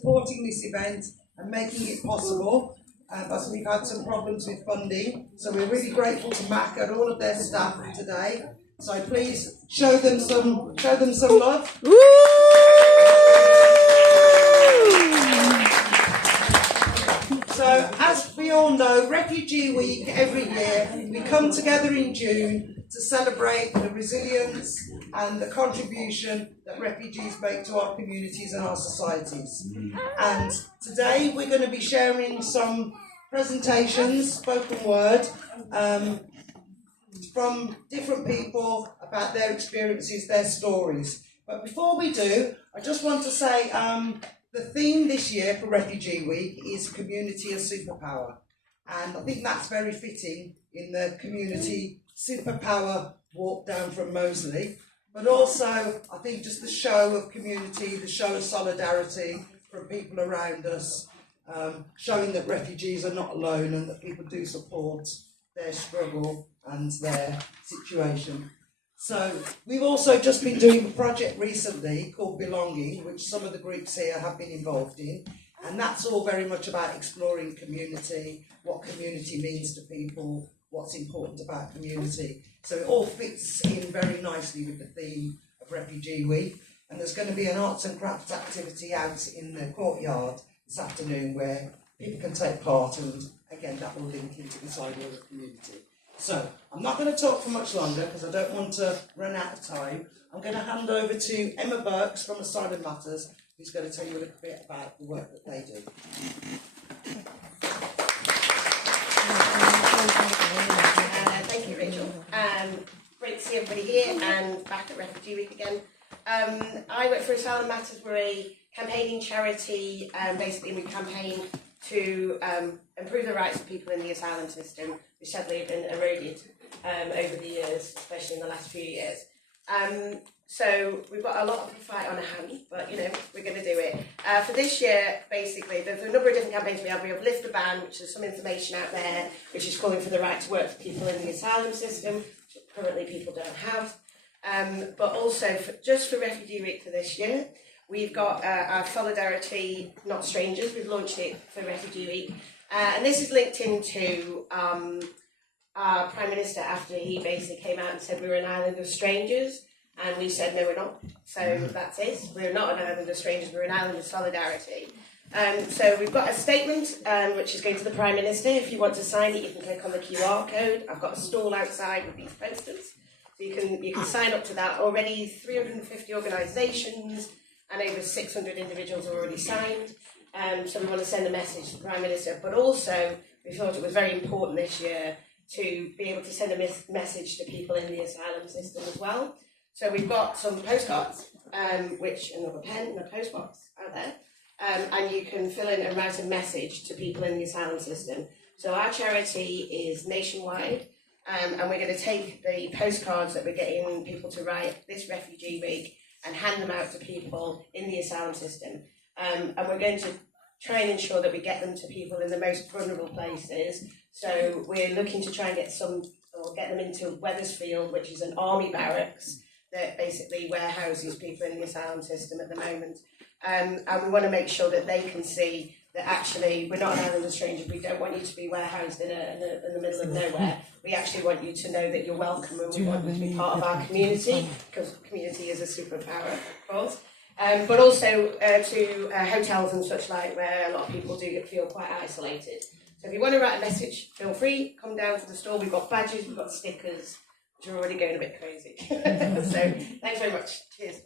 supporting this event and making it possible. As we've had some problems with funding, so we're really grateful to MAC and all of their staff today. So please show them some love. Woo! So as we all know, Refugee Week every year, we come together in June to celebrate the resilience and the contribution that refugees make to our communities and our societies. And today we're going to be sharing some presentations, spoken word, from different people about their experiences, their stories. But before we do, I just want to say the theme this year for Refugee Week is community as superpower. And I think that's very fitting in the community superpower walk down from Moseley. But also, I think just the show of community, the show of solidarity from people around us, showing that refugees are not alone and that people do support their struggle and their situation. So we've also just been doing a project recently called Belonging, which some of the groups here have been involved in. And that's all very much about exploring community, what community means to people, what's important about community. So it all fits in very nicely with the theme of Refugee Week. And there's going to be an arts and crafts activity out in the courtyard this afternoon where people can take part, and again that will link into this idea of community. So I'm not going to talk for much longer because I don't want to run out of time. I'm going to hand over to Emma Burks from Asylum Matters, who's going to tell you a little bit about the work that they do. Thank you, Rachel. Great to see everybody here and back at Refugee Week again. I work for Asylum Matters. We're a campaigning charity. Basically, we campaign to improve the rights of people in the asylum system, which sadly have been eroded over the years, especially in the last few years. So we've got a lot of the fight on our hands, but we're going to do it. For this year, basically, there's a number of different campaigns we have. We have Lift the Ban, which is some information out there, which is calling for the right to work for people in the asylum system, which currently people don't have. But also, just for Refugee Week for this year, we've got our Solidarity Not Strangers. We've launched it for Refugee Week. And this is linked into our Prime Minister after he basically came out and said we were an island of strangers. And we said, no, we're not. So that's it. We're not an island of strangers. We're an island of solidarity. So we've got a statement which is going to the Prime Minister. If you want to sign it, you can click on the QR code. I've got a stall outside with these posters. So you can sign up to that. Already 350 organisations and over 600 individuals have already signed. So we want to send a message to the Prime Minister. But also, we thought it was very important this year to be able to send a message to people in the asylum system as well. So we've got some postcards, which another pen and a postbox out there, and you can fill in and write a message to people in the asylum system. So our charity is nationwide, and we're going to take the postcards that we're getting people to write this Refugee Week and hand them out to people in the asylum system. And we're going to try and ensure that we get them to people in the most vulnerable places. So we're looking to try and get them into Wethersfield, which is an army barracks that basically warehouses people in the asylum system at the moment. And we want to make sure that they can see that actually we're not an island of strangers. We don't want you to be warehoused in the middle of nowhere. We actually want you to know that you're welcome, and we want you to be part of our community, because community is a superpower, of course. But also to hotels and such like, where a lot of people do feel quite isolated. So if you want to write a message, feel free, come down to the store. We've got badges, we've got stickers, which are already going a bit crazy. So thanks very much. Cheers.